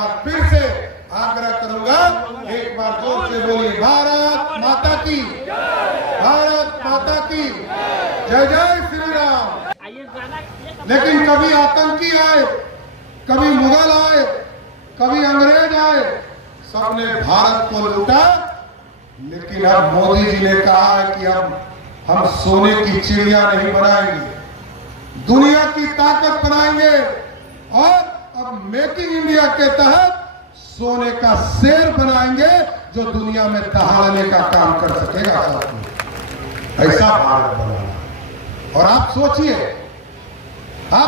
बार फिर से आग्रह करूंगा, एक बार जोर से बोलिए भारत माता की, भारत माता की जय, जय श्री राम। लेकिन कभी आतंकी आए, कभी मुगल आए, कभी अंग्रेज आए, सबने भारत को लूटा। लेकिन अब मोदी जी ने कहा है कि हम सोने की चिड़िया नहीं बनाएंगे, दुनिया की ताकत बनाएंगे और अब मेकिंग इंडिया के तहत सोने का शेर बनाएंगे जो दुनिया में दहाड़ने का काम कर सकेगा। ऐसा भारत बना। और आप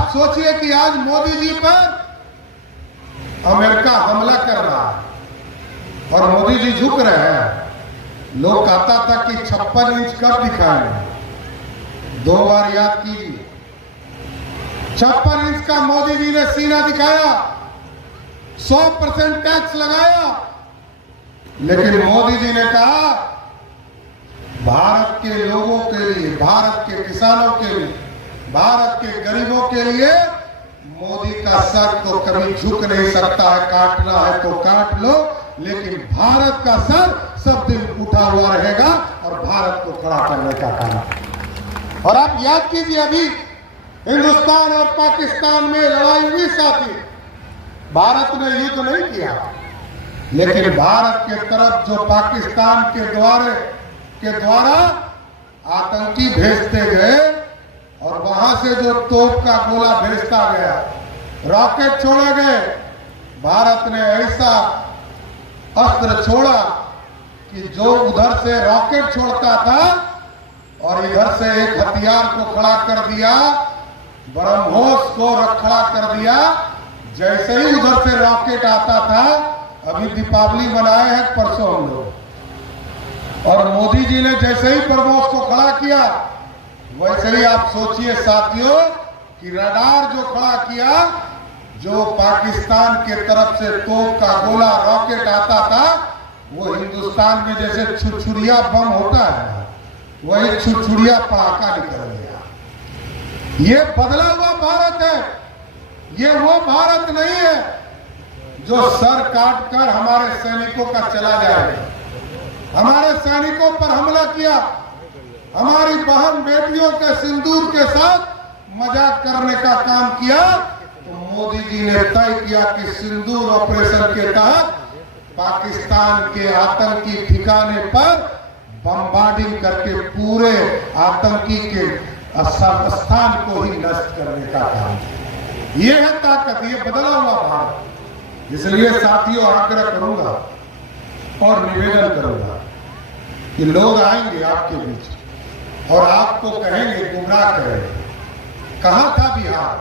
सोचिए कि आज मोदी जी पर अमेरिका हमला कर रहा है और मोदी जी झुक रहे हैं। लोग कहता था कि 56 इंच कब दिखाएंगे, 2 बार याद कीजिए, 56 इंच का मोदी जी ने सीना दिखाया, 100% टैक्स लगाया। लेकिन मोदी जी ने कहा भारत के लोगों के लिए, भारत के किसानों के लिए, भारत के गरीबों के लिए मोदी का सर तो कभी झुक नहीं सकता है, काटना है तो काट लो, लेकिन भारत का सर सब दिन उठा हुआ रहेगा और भारत को खड़ा करने का काम। और आप याद कीजिए, अभी हिंदुस्तान और पाकिस्तान में लड़ाई हुई साथी, भारत ने युद्ध नहीं किया, लेकिन भारत के तरफ जो पाकिस्तान के द्वारा आतंकी भेजते गए और वहां से जो तोप का गोला भेजता गया, रॉकेट छोड़े गए, भारत ने ऐसा अस्त्र छोड़ा कि जो उधर से रॉकेट छोड़ता था और इधर से एक हथियार को खड़ा कर दिया, ब्रह्मोस को खड़ा कर दिया। जैसे ही उधर से रॉकेट आता था, अभी दीपावली मनाए हैं परसों हम लोग, और मोदी जी ने जैसे ही ब्रह्मोस को खड़ा किया, वैसे ही आप सोचिए साथियों कि रडार जो खड़ा किया, जो पाकिस्तान के तरफ से तोप का गोला रॉकेट आता था, वो हिंदुस्तान में जैसे छुरछुरिया बम होता है, वही छुरछुरिया पटाखा निकल गया। ये बदला हुआ भारत है, ये वो भारत नहीं है जो सर काट कर हमारे सैनिकों का चला जाएगा। हमारे सैनिकों पर हमला किया, हमारी बहन बेटियों के सिंदूर के साथ मजाक करने का काम किया, तो मोदी जी ने तय किया कि सिंदूर ऑपरेशन के तहत पाकिस्तान के आतंकी ठिकाने पर बमबार्डिंग करके पूरे आतंकी के स्थान को ही नष्ट करने का काम किया। ये है ताकत, ये बदला हुआ भारत। इसलिए साथियों आग्रह करूंगा और निवेदन करूंगा कि लोग आएंगे आपके बीच और आपको कहेंगे, गुमराह करेंगे, कहां था बिहार?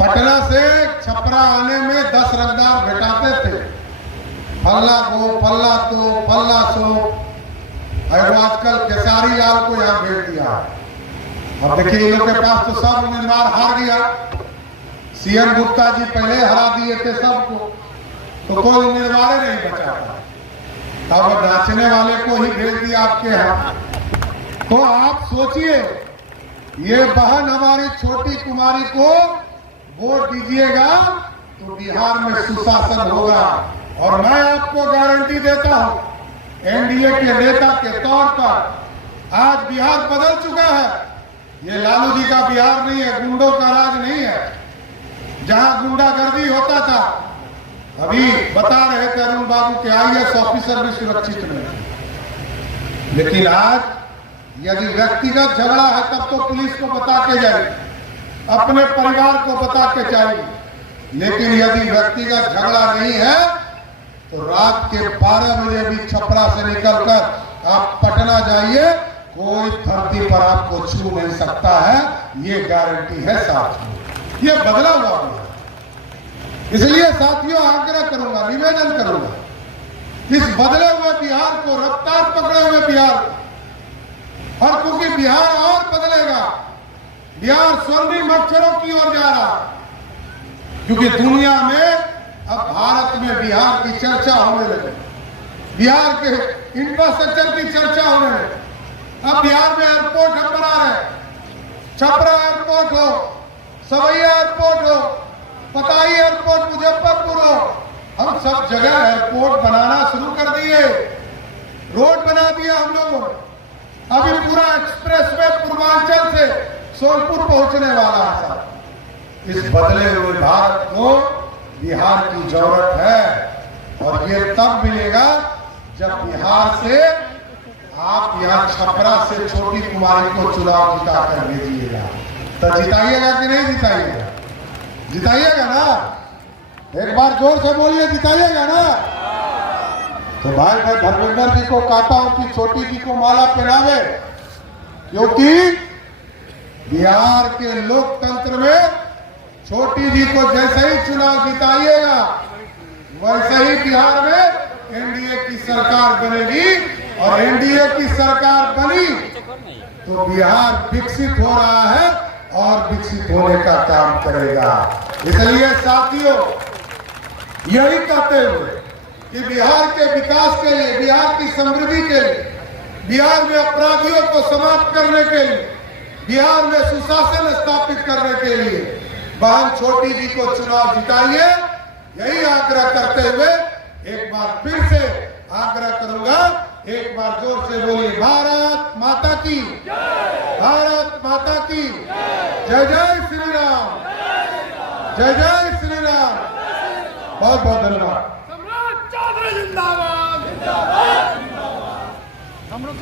पटना से छपरा आने में 10 रंगदार भेटाते थे, फल्ला को फल्ला तो फल्ला सो। आजकल खेसारी लाल को यहाँ भेज दिया। अब देखिए इन लोग के पास तो सब उम्मीदवार हार गया। सीएम गुप्ता जी पहले हरा दिए थे सबको, तो कोई उम्मीदवार नहीं बचा था। अब नाचने वाले को ही भेज दिया आपके यहाँ। तो आप सोचिए, ये बहन हमारी छोटी कुमारी को वोट दीजिएगा तो बिहार में सुशासन होगा। और मैं आपको गारंटी देता हूं, एनडीए के नेता के तौर पर आज बिहार बदल चुका है। ये लालू जी का बिहार नहीं है, गुंडों का राज नहीं है। जहां गुंडागर्दी होता था, अभी बता रहे थे अरुण बाबू के आईएएस ऑफिसर भी सुरक्षित नहीं। लेकिन आज यदि व्यक्तिगत झगड़ा है तब तो पुलिस को बता के जाएगी, अपने परिवार को बता के जाएगी। लेकिन यदि व्यक्तिगत झगड़ा नहीं है तो रात के 12 बजे भी छपरा से निकलकर आप पटना जाइए, कोई धरती पर आपको छू नहीं सकता है। ये गारंटी है साथियों, ये बदला हुआ है। इसलिए साथियों आग्रह करूंगा, निवेदन करूंगा, इस बदले हुए बिहार को, रफ्तार पकड़े हुए बिहार को, और क्योंकि बिहार और बदलेगा, बिहार स्वर्णिम अक्षरों की ओर जा रहा, क्योंकि दुनिया में अब भारत में बिहार की चर्चा होने लगी, बिहार के इंफ्रास्ट्रक्चर की चर्चा होने लगी। अब बिहार में एयरपोर्ट हम बना रहे, छपरा एयरपोर्ट हो, सवैया एयरपोर्ट हो, पताई एयरपोर्ट मुजफ्फरपुर हो, सब जगह एयरपोर्ट बनाना शुरू कर दिए, रोड बना दिया हम लोगों ने। अभी पूरा एक्सप्रेसवे पूर्वांचल से सोनपुर पहुंचने वाला है साहब। इस बदले हुए भारत को बिहार की जरूरत है, और ये तब मिलेगा जब बिहार से आप यहाँ छपरा से छोटी कुमारी को चुनाव जिता कर भेजिएगा। तो जिताइएगा कि नहीं जिताइएगा? जिताइएगा ना? एक बार जोर से बोलिए, जिताइएगा ना? तो भाई मैं धर्मेंद्र जी को कहता हूं कि छोटी जी को माला पहनावे, क्योंकि बिहार के लोकतंत्र में छोटी जी को जैसे ही चुनाव जिताइएगा वैसे ही बिहार में एनडीए की सरकार बनेगी, और एनडीए की सरकार बनी तो बिहार विकसित हो रहा है और विकसित होने का काम करेगा। इसलिए साथियों, यही कहते हुए कि बिहार के विकास के लिए, बिहार की समृद्धि के लिए, बिहार में अपराधियों को समाप्त करने के लिए, बिहार में सुशासन स्थापित करने के लिए बहन छोटी जी को चुनाव जिताइए, यही आग्रह करते हुए एक बार फिर से आग्रह करूंगा, एक बार जोर से बोलिए, भारत माता की, भारत माता की जय। जय श्री राम, जय जय श्री राम। बहुत बहुत धन्यवाद। जिंदाबाद। हम लोग